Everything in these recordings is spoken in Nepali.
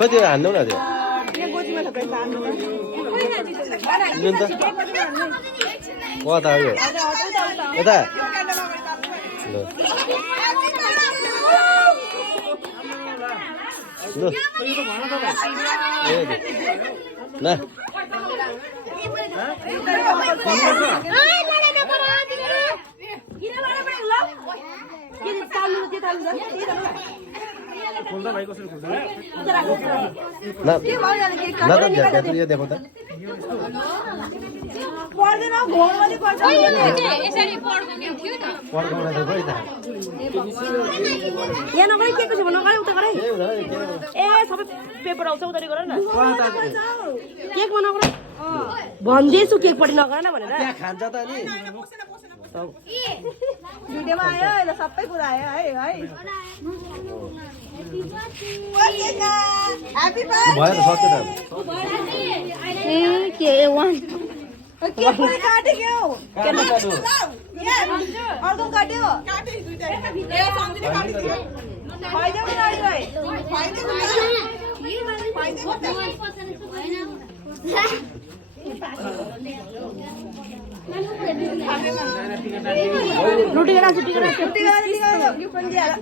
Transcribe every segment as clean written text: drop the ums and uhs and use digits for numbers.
खोइ त्यो हान्नु न त्यो कता यो यता ल देखो त पेपर आउँछ उतारि गर न केक बनाउ भन्दैछु केक पट्टि नगर न भनेर खान्छ त नि भिडियोमा आयो अहिले सबै कुरा आयो है ह्यापी भयो त सक्यो त के वान केक पनि काटे के हो अर्को काट्यो रोटी करा गिफ्ट पनि दिएर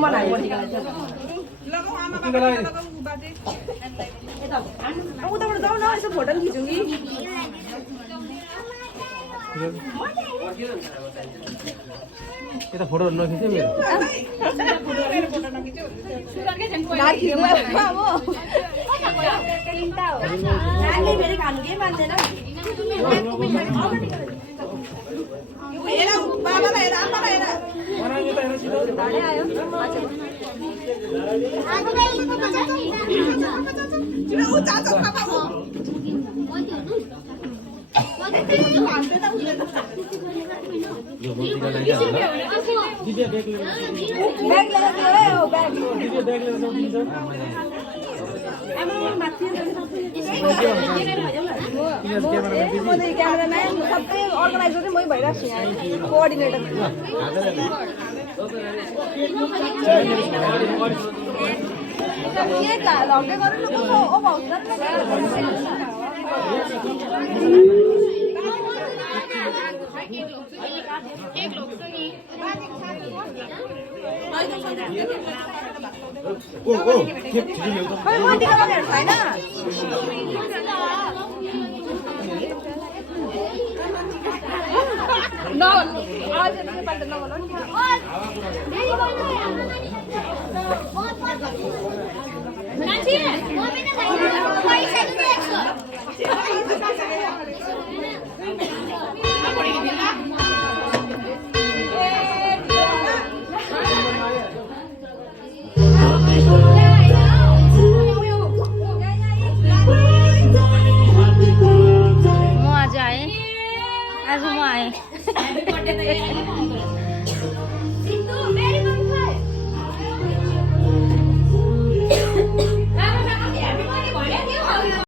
मलाई उताबाट जाऊ न यसो फोटो पनि खिचौँ कि यता फोटो नखिच्यो मेरो फेरि खानु केही मान्दैन क्यामेराम्यान सबै अर्गनाइजर चाहिँ मै भइरहेको छु यहाँ कोअर्डिनेटर के लग्दै गर्नु आज म आएँ